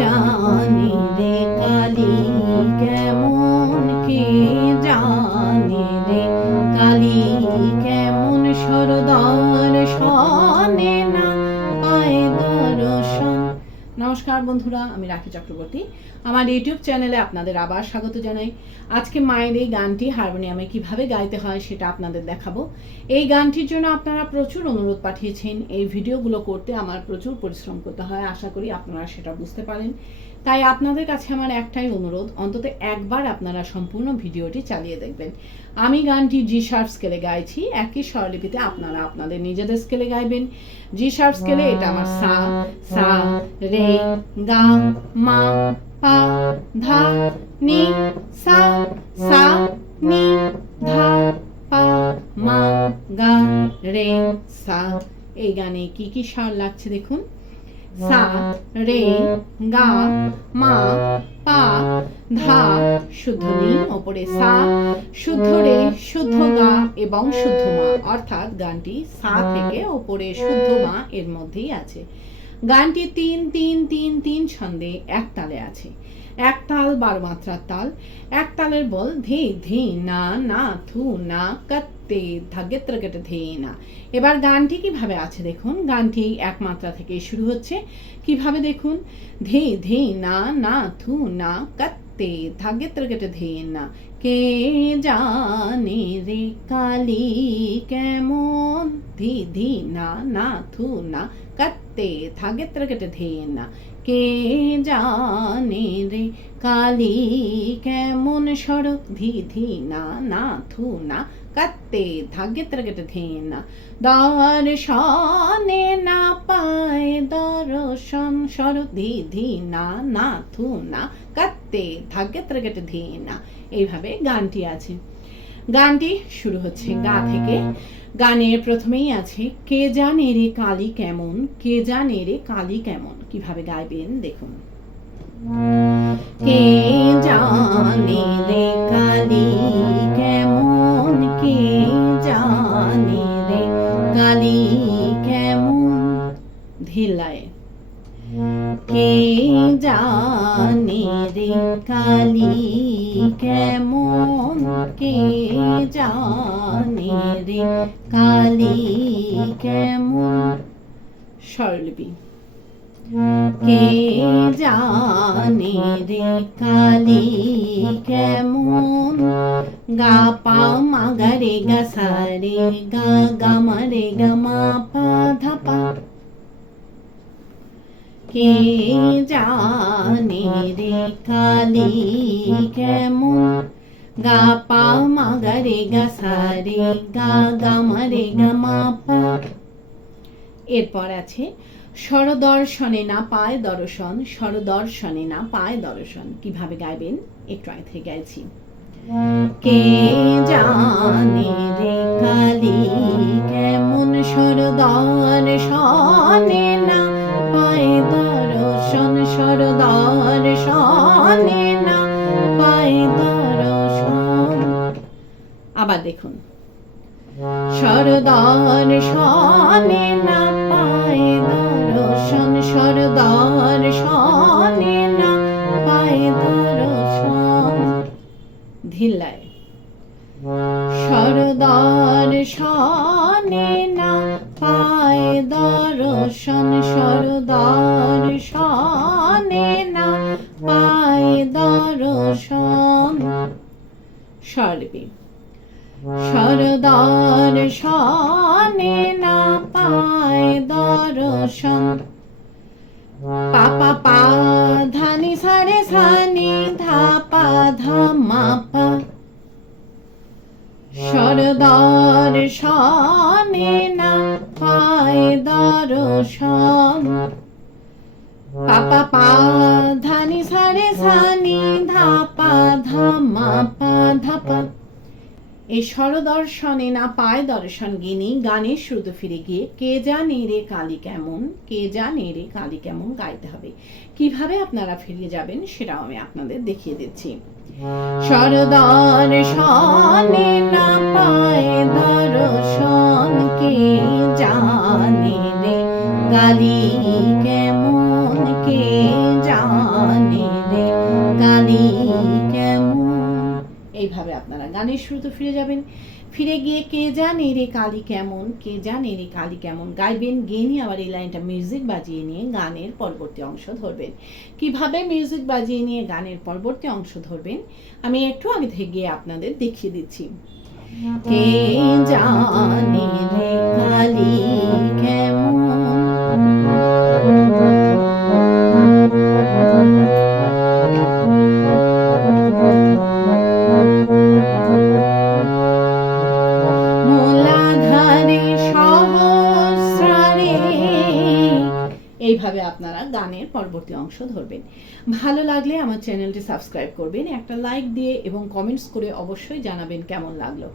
জানে রে কালি কেমন, কে জানে রে কালি কেমন, সরদার শনে না পায় দর্শন। নমস্কার বন্ধুরা, আমি রাখি চক্রবর্তী। আমার ইউটিউব চ্যানেলে আপনাদের আবার স্বাগত জানাই। আজকে মায়ের এই গানটি হারমোনিয়ামে কিভাবে গাইতে হয় সেটা আপনাদের দেখাবো। এই গানটির জন্য আপনারা প্রচুর অনুরোধ পাঠিয়েছেন। এই ভিডিওগুলো করতে আমার প্রচুর পরিশ্রম করতে হয়, আশা করি আপনারা সেটা বুঝতে পারেন। তাই আপনাদের কাছে আমার একটাই অনুরোধ, অন্তত একবার আপনারা সম্পূর্ণ ভিডিওটি চালিয়ে দেখবেন। আমি গানটি জি শার্প স্কেলে গাইছি, একই স্বরলিপিতে আপনারা আপনাদের নিজেদের স্কেলে গাইবেন। জি শার্প স্কেলে এটা আমার সা, সা, রে, গা, মা, পা, ধা, নি, সা, সা, নি, ধা, পা, মা, গা, রে, সা। এই গানে কি কি স্বর লাগছে দেখুন। সা, রে, গা, মা, পা, ধা, শুদ্ধ নি, ওপরে সা, শুদ্ধ রে, শুদ্ধ গা এবং শুদ্ধ মা, অর্থাৎ গানটি সা থেকে ওপরে শুদ্ধ মা এর মধ্যেই আছে। গানটি ৩-৩-৩-৩ ছন্দে এক তালে আছে। এক তাল ১২ মাত্রার তাল। এক তালের বল ধে ধে না না থু না কাত্তে ধাগে ত্রকেটে ধে না। এবার গানটি কিভাবে আছে দেখুন। গানটি এক মাত্রা থেকে শুরু হচ্ছে। কিভাবে দেখুন, ধে ধে না না থু না কাত্তে ধাগে ত্রকেটে ধে না, কে জানে রে কালি কেমন, ধি ধি না না থু না কাত্তে ধাগে ত্রকেটে ধে না, কে জানে রে কালি কেমন, সর ধি ধি না না থু না কাত্তে ধাগে ত্রকেটে ধে না, দর্শনে না পায় দর্শন, সর ধি ধি না না থু না কাত্তে ধাগে ত্রকেটে ধে না। এইভাবে গানটি আছে। গানটি শুরু হচ্ছে গা থেকে। গানের প্রথমেই আছে কে জানে রে কালি কেমন, কে জানে রে কালি কেমন। কিভাবে গাইবেন দেখুন। কে জানে রে কালি কেমন, কে জানে রে কালি কেমন, ধিলায়। কে জানে রে কালি কেমন, কে জানে রে কালি কেমন, স্বরলিপি। কে জানে রে কালি কেমন, গা পা মা গা রে গা সা রে গা গা মা রে গা মা পা ধা পা। কে জানে রে কালি কেমন, গা পা মা গা রে গা সা রে গা গা মা রে গা মা পা। এরপর আছে স্বরদর্শনে না পায় দর্শন, স্বরদর্শনে না পায় দর্শন। কিভাবে গাইবেন একটু আগে থেকে গাইছি। কে জানে রে কালি কেমন, স্বরদর্শনে না পায় দর্শন, স্বরদর্শনে না পায় দর্শন। আবার দেখুন, স্বরদর্শনে না পায় দর্শন, স্বরদর্শনে না পায় দর্শন, ধিল্লায়। স্বরদর্শনে না পায় দর্শন, স্বরদর্শনে না পায় দর্শন, স্বরলিপি। স্বরদর্শনে না পায় দর্শন, পা পা পা ধা নি সা রে সা নি ধা পা ধা মা পা। স্বরদর্শনে না পায় দর্শন, পা পা পা ধা নি সা রে সা নি ধা পা ধা মা পা ধা পা। এই স্বরদর্শনে না পায় দর্শন গিনি গানের শুরুতে ফিরে গিয়ে কে জানে রে কালি কেমন, কে জানে রে কালি কেমন গাইতে হবে। কিভাবে আপনারা ফিরে যাবেন সেটাও আমি আপনাদের দেখিয়ে দিচ্ছি। স্বরদর্শনে না পায় দর্শন, কে জানে রে কালি কেমন, কে জানে রে কালী কেমন। এইভাবে আপনারা গানের শুরুতে ফিরে যাবেন, ফিরে গিয়ে কে জানে রে কালী কেমন, কে জানে রে কালী কেমন গাইবেন। গেয়ে নিয়ে আবার এই লাইনটা মিউজিক বাজিয়ে নিয়ে গানের পরবর্তী অংশ ধরবেন। কিভাবে মিউজিক বাজিয়ে নিয়ে গানের পরবর্তী অংশ ধরবেন আমি একটু আগে থেকে গিয়ে আপনাদের দেখিয়ে দিচ্ছি। কে জানে রে কালী কেমন, এইভাবে আপনারা গানের পরবর্তী অংশ ধরবেন। ভালো লাগলে আমার চ্যানেলটি সাবস্ক্রাইব করবেন, একটা লাইক দিয়ে এবং কমেন্টস করে অবশ্যই জানাবেন কেমন লাগলো।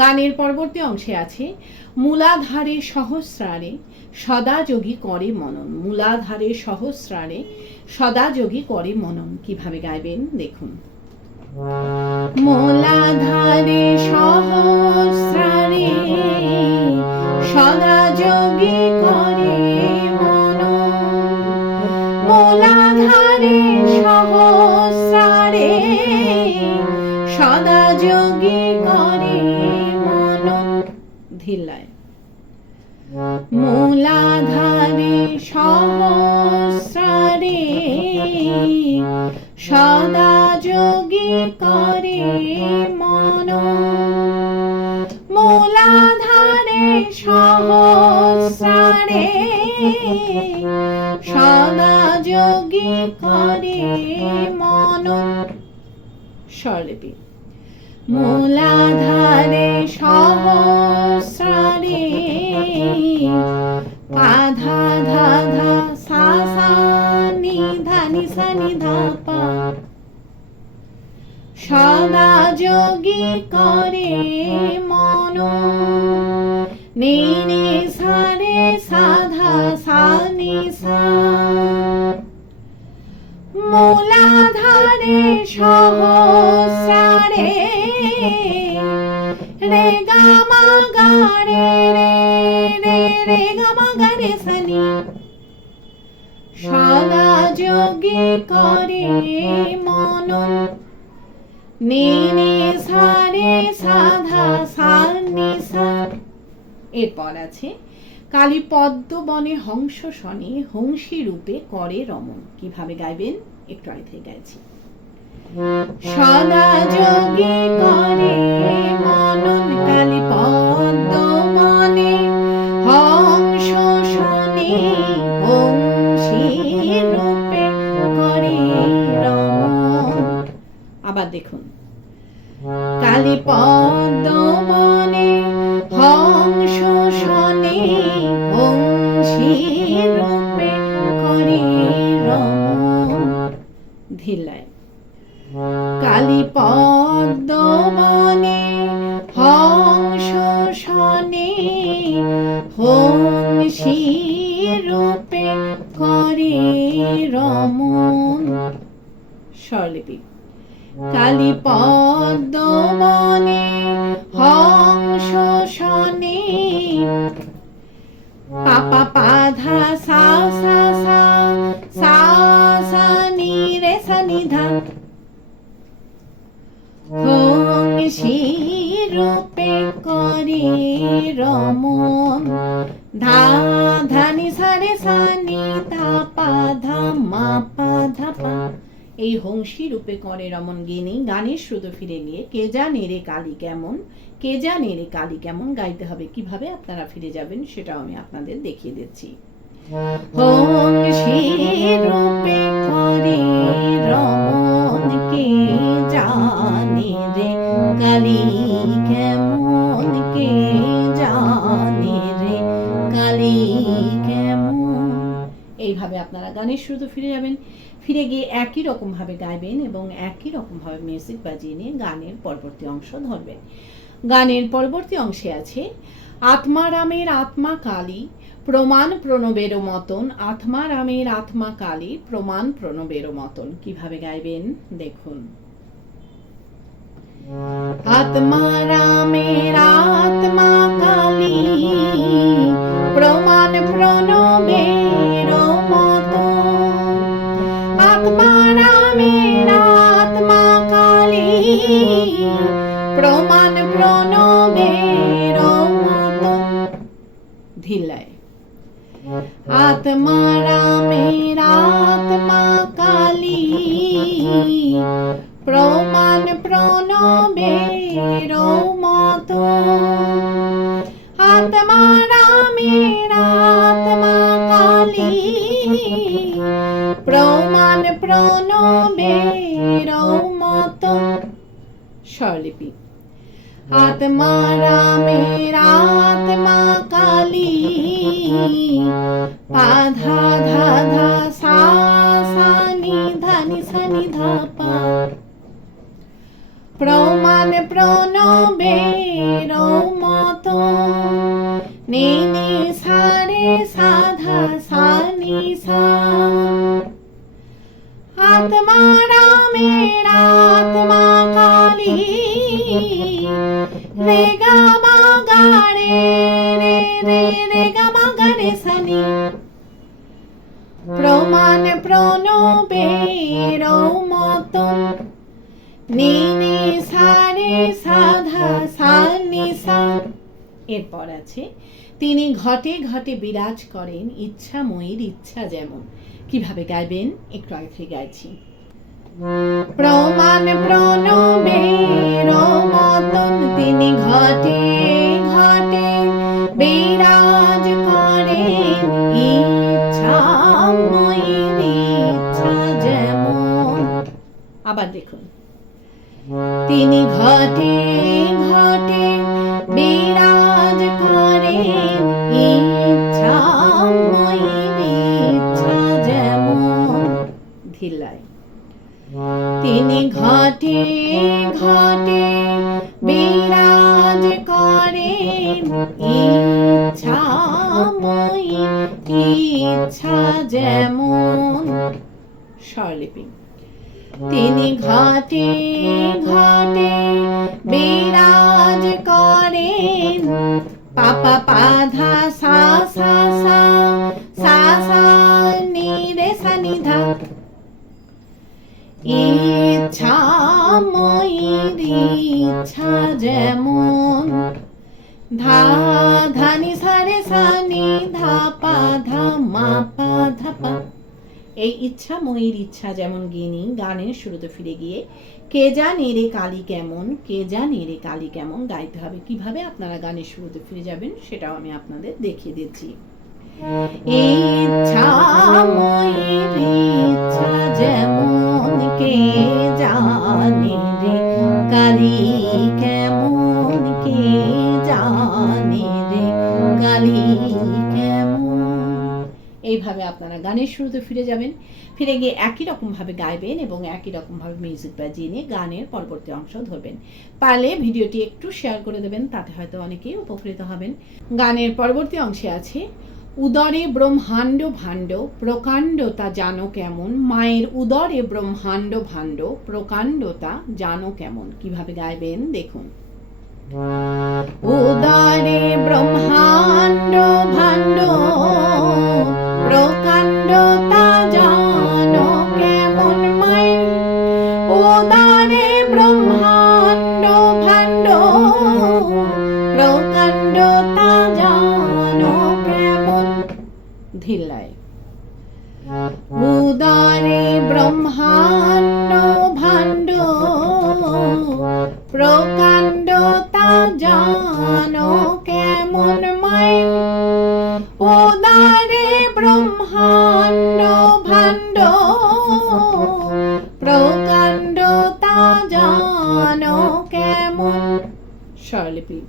গানের পরবর্তী অংশে আছে মূলাধারে সহস্রারে সদা যোগী করে মনন। মূলাধারে সহস্রারে সদা যোগী করে মনন কিভাবে গাইবেন দেখুন। মূলাধারে সহস্রারে সদা যোগী করে মনন, মূলাধারে সহস্রারে সদা যোগী করে মনন। ধিল্লায় মূলাধারে সহস্রারে সদা যোগী করে মনন, মূলাধারে সহস্রারে সদা যোগী করে মনন। স্বরলিপি মূলাধারে সহস্রারে আধা ধা ধা সা সা নি ধা নি সা নি ধা পা, সদা যোগী করে মনন, নি নি সা রে সা ধা সা নি সা। মূলাধারে সহস্রারে রে গা মা গা রে রে রে রে গা মা গা রে সা নি, সদা যোগী করে মনন, নি নি সা রে সা ধা সা নি সা। এরপর আছে কালী পদ্ম বনে হংস শনে হংসী রূপে করে রমণ কিভাবে গাইবেন একটু আগে থেকে গাইছি। সদা যোগী করে মনন কালী পদ্ম বনে হংস শনে হংসী রূপে করে রমণ। আবার দেখুন কালী পদ্ম বনে হংস শনে হংসী রূপে করে রমণ। ধিল্লায় কালী পদ্ম বনে হংস শনে হংসী রূপে করে রমণ। স্বরলিপি কালী পদ্ম বনে হংস শনে পাপা পাধা সা সা সা সা সা নি রে সা নি ধা, হংসী রূপে করে রমণ, ধা ধা নি সা রে সা নি ধা পা ধা মা পা ধা পা। এই হংসী রূপে করে রমণ গেয়ে গানের শুরুতে ফিরে গিয়ে কে জানে রে কালী কেমন, কে জানে রে কালী কেমন গাইতে হবে। কিভাবে আপনারা ফিরে যাবেন সেটাও আমি আপনাদের দেখিয়ে দিচ্ছি। হংসী রূপে করে রমণ কে জানে রে কালী কেমন, কে জানে রে কালী কেমন। এইভাবে আপনারা গানের শুরুতে ফিরে যাবেন, ফিরে গিয়ে একই রকম ভাবে গাইবেন এবং একই রকম ভাবে মিউজিক বাজিয়ে নিয়ে গানের পরবর্তী অংশ ধরবেন। গানের পরবর্তী অংশে আছে আত্মারামের আত্মা কালী প্রমাণ প্রণবের মতন, আত্মারামের আত্মা কালী প্রমাণ প্রণবের মতন কিভাবে গাইবেন দেখুন। আত্মারামের আত্মা কালী প্রমাণ প্রণবের মতন, প্রমাণ প্রণবের মতো ধিল্লায়। আত্মা রামের আত্মা কালী, প্রমাণ প্রণবের মতো। আত্মা রামের আত্মা কালী, প্রমাণ প্রণবের মতো। স্বরলিপি। আত্মা রামের আত্মা কালী, পা ধা ধা ধা সা সা নি ধা নি সা নি ধা পা। প্রমাণ প্রণবের মতো, নি নি সা রে সা ধা সা নি সা। আত্মা রামের আত্মা কালী, রে গা মা গা রে রে রে রে গা মা গা রে সা নি। প্রমাণ প্রণবের মতো, নি নি সা রে সা ধা সা নি সা। এরপর আছে তিনি ঘটে ঘটে বিরাজ করেন ইচ্ছাময়ীর ইচ্ছা যেমন। কিভাবে গাইবেন একটু আগে থেকে গাইছি। প্রমাণ প্রণবের মতন তিনি ঘটে ঘটে বিরাজ করেন ইচ্ছাময়ীর ইচ্ছা যেমন। আবার দেখুন, তিনি ঘটে ঘটে বিরাজ করেন ইচ্ছাময়ীর ইচ্ছা যেমন। ধিল্লায়। তিনি ঘটে ঘটে বিরাজ করেন ইচ্ছাময়ীর ইচ্ছা যেমন। স্বরলিপি। তিনি ঘটে ঘটে বিরাজ করেন, পাপা পা ধা সা সা সা সা সা নি রে সা নি ধা। ইচ্ছাময়ীর ইচ্ছা যেমন, ধা ধা নি সা রে সা নি ধা পা ধা মা পা ধা পা। এই ইচ্ছাময়ীর ইচ্ছা যেমন গিনি গানের শুরুতে ফিরে গিয়ে কে জানে রে কালী কেমন, কে জানে রে কালী কেমন গাইতে হবে। কিভাবে আপনারা গানের শুরুতে ফিরে যাবেন সেটাও আমি আপনাদের দেখিয়ে দিচ্ছি। ইচ্ছাময়ীর ইচ্ছা যেমন, কে জানে রে কালী কেমন, কে জানে রে কালী কেমন। এইভাবে আপনারা গানের শুরুতে ফিরে যাবেন, ফিরে গিয়ে একই রকম ভাবে গাইবেন এবং একই রকম ভাবে মিউজিক বাজিয়ে নিয়ে গানের পরবর্তী অংশ ধরবেন। পারলে ভিডিওটি একটু শেয়ার করে দেবেন, তাতে হয়তো অনেকেই উপকৃত হবেন। গানের পরবর্তী অংশে আছে উদরে ব্রহ্মাণ্ড ভাণ্ড প্রকাণ্ডতা জানো কেমন। মায়ের উদরে ব্রহ্মাণ্ড ভাণ্ড প্রকাণ্ডতা জানো কেমন। কিভাবে গাইবেন দেখুন। উদরে ব্রহ্মাণ্ড ভাণ্ড প্রকাণ্ডতা জানো কেমন। মায়ের উদরে ব্রহ্মাণ্ড ভাণ্ড প্রকাণ্ডতা জানো কেমন। ধিল্লায়। উদরে ব্রহ্মাণ্ড ভাণ্ড প্রকাণ্ডতা জানো কেমন। মায়ের উদরে ব্রহ্মাণ্ড ভাণ্ড প্রকাণ্ডতা জানো কেমন। স্বরলিপি।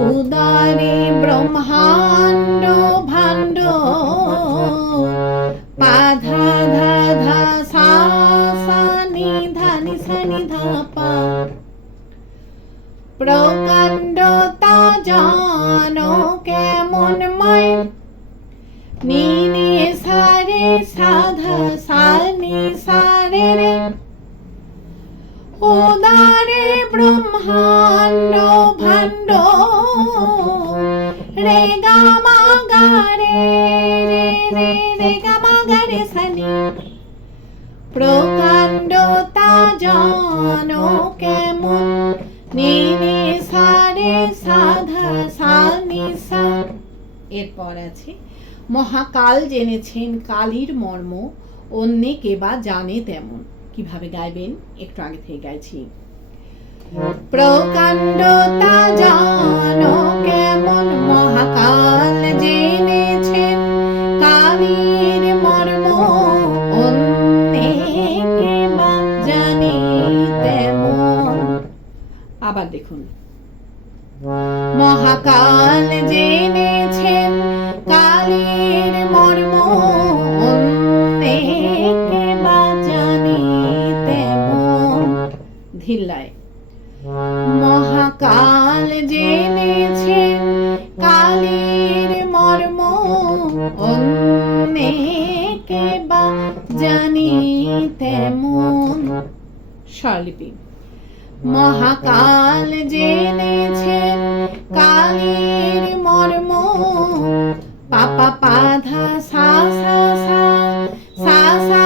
উদরে ব্রহ্মাণ্ড ভাণ্ড, পা ধা ধা ধা সা সা নি ধা নি সা নি ধা পা। প্রকাণ্ডতা জানো কেমন। মায়ের নি নি সা রে সা ধা সা নি সা রে রে। উদরে ব্রহ্মাণ্ড ভাণ্ড, রে গা মা গা রে রে রে রে গা মা গা রে সা নি। প্রকাণ্ডতা জানো কেমন। নি নি সা রে সা ধা সা নি সা। এরপর আছে মহাকাল জেনেছেন কালীর মর্ম, অন্যে কে বা জানে তেমন। কিভাবে গাইবেন একটু আগে থেকে গাইছি। প্রকাণ্ডতা জানো কেমন, মহাকাল জেনেছেন কালীর মর্ম, অন্যে কে বা জানে তেমন। আবার দেখুন, মহাকাল জেনেছেন কালীর মর্ম, অন্যে কে বা জানে তেমন। ধিল্লায়, মহাকাল জেনেছেন কালীর মর্ম, অন্যে কে বা জানে তেমন। স্বরলিপি, মহাকাল জেনেছেন কালীর মর্ম, পাপা পাধা সা সা সা সা সা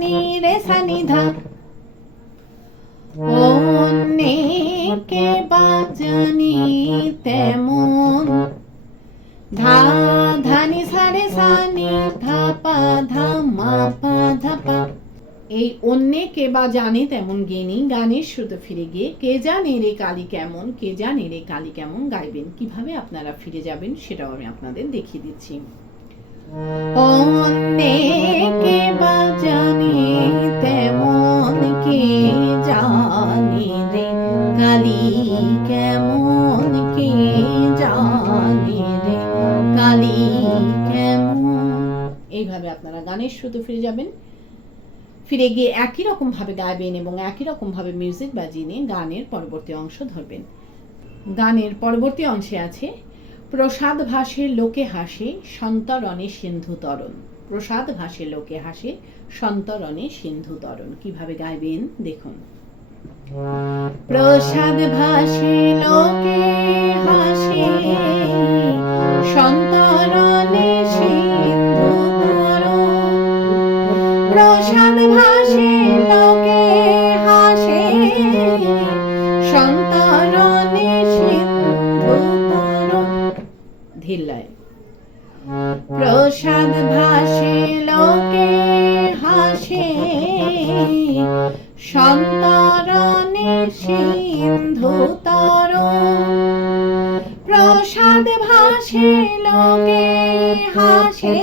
নি রে সা নি ধা, অন্যে কে বা জানি তেমন। ধা ধা নি সা রে সা নি ধা পা ধা মা পা ধা পা। এই অন্যে কে বা জানে তেমন গেনি গানের শ্রুত ফিরে গিয়ে কে জানে রে কালী কেমন, কে জানে রে কালী কেমন গাইবেন। কিভাবে আপনারা ফিরে যাবেন সেটাও আমি আপনাদের দেখিয়ে দিচ্ছি। অন্যে কে বা জানে তেমন, কে জানে রে কালী কেমন, কে জানে রে কালী কেমন। এইভাবে আপনারা গানের শ্রুত ফিরে যাবেন। ফিরে গিয়ে একই রকম ভাবে গাইবেন এবং একই রকম ভাবে মিউজিক বাজিয়ে নিয়ে গানের পরবর্তী অংশ ধরবেন। গানের পরবর্তী অংশে আছে প্রসাদ ভাসে লোকে হাসে, সন্তরণে সিন্ধু তরণ। প্রসাদ ভাসে লোকে হাসে, সন্তরণে সিন্ধু তরণ। কিভাবে গাইবেন দেখুন। প্রসাদ ভাসে লোকে হাসে, সন্তরণে সিন্ধু তরণ। প্রসাদ ভাসে লোকে হাসে, সন্তরণে সিন্ধু তরণ। ধিল্লায়, প্রসাদ ভাসে লোকে হাসে, সন্তরণে সিন্ধু তরণ। প্রসাদ ভাসে লোকে হাসে,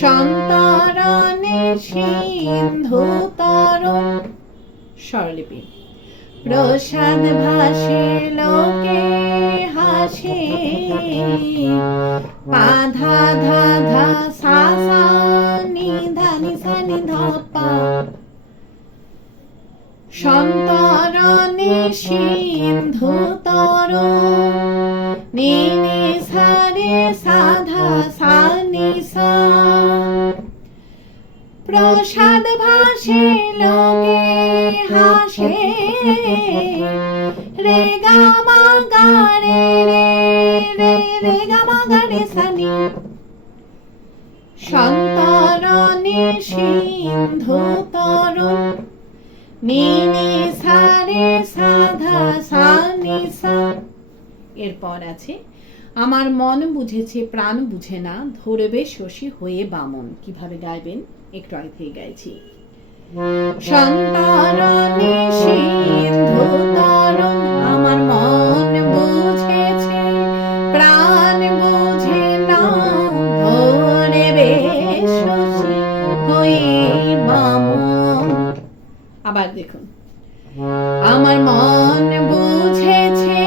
সন্তরণে সিন্ধু তরণ। স্বরলিপি, প্রসাদ ভাসে লোকে হাসে, পা ধা ধা ধা সা সা নি ধা নি সা নি ধা পা। সন্তরণে সিন্ধু তরণ, নি নি সা রে সা ধা সা নি সা। প্রসাদ ভাসে লোকে হাসে, রে গা মা গা রে রে রে রে গা মা গা রে সা নি। সন্তরণে সিন্ধু তরণ, নি নি সা রে সা ধা সা নি সা। এরপর আছে আমার মন বুঝেছে প্রাণ বুঝে না, ধরবে শশী হয়ে বামন। কিভাবে গাইবেন একটু আগে থেকে গাইছি। সন্তরণে সিন্ধু তরণ, আমার মন বুঝেছে প্রাণ বুঝে না, ধরবে শশী হয়ে বামন। আবার দেখুন, আমার মন বুঝেছে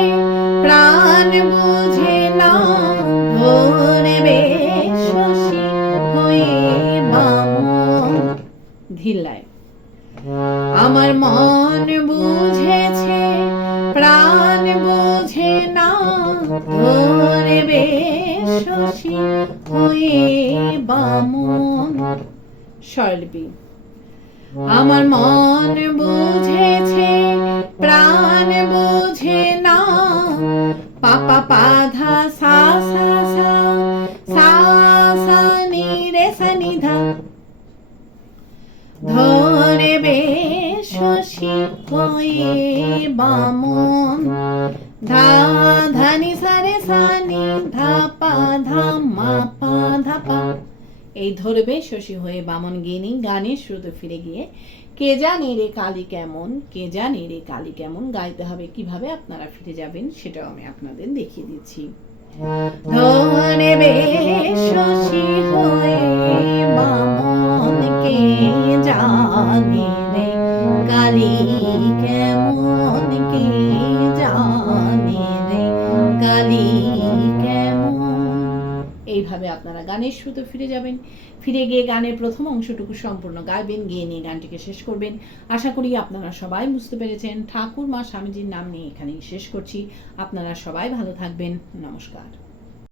প্রাণ বুঝে না, ধরবে শশী হয়ে বামন। ধিল্লায়, আমার মন বুঝেছে প্রাণ বুঝে না, ধরবে শশী হয়ে বামন। স্বরলিপি, আমার মন বুঝেছে প্রাণ বুঝে না, পাপা পাধা সা সা সা সা সা নি রে সা নি ধা, ধরবে শশী শশী হয়ে বামন, ধা ধানি সারে সানি ধা পা ধা মা পা ধা পা। এই ধরবে শশী হয়ে বামন গিনি গানের শুরুতে ফিরে গিয়ে কে জানে রে কালী কেমন, কে জানে রে কালী কেমন গাইতে হবে। কিভাবে আপনারা ফিরে যাবেন সেটাও আমি আপনাদের দেখিয়ে দিচ্ছি। ধরবে শশী হয়ে বামন কে জানে রে কালী কেমন, কে জানে রে কালী কেমন। এইভাবে আপনারা গানের শুরুতে ফিরে যাবেন। ফিরে গিয়ে গানের প্রথম অংশটুকু সম্পূর্ণ গাইবেন, গিয়ে নিয়ে গানটিকে শেষ করবেন। আশা করি আপনারা সবাই বুঝতে পেরেছেন। ঠাকুর মা স্বামীজির নাম নিয়ে এখানেই শেষ করছি। আপনারা সবাই ভালো থাকবেন। নমস্কার।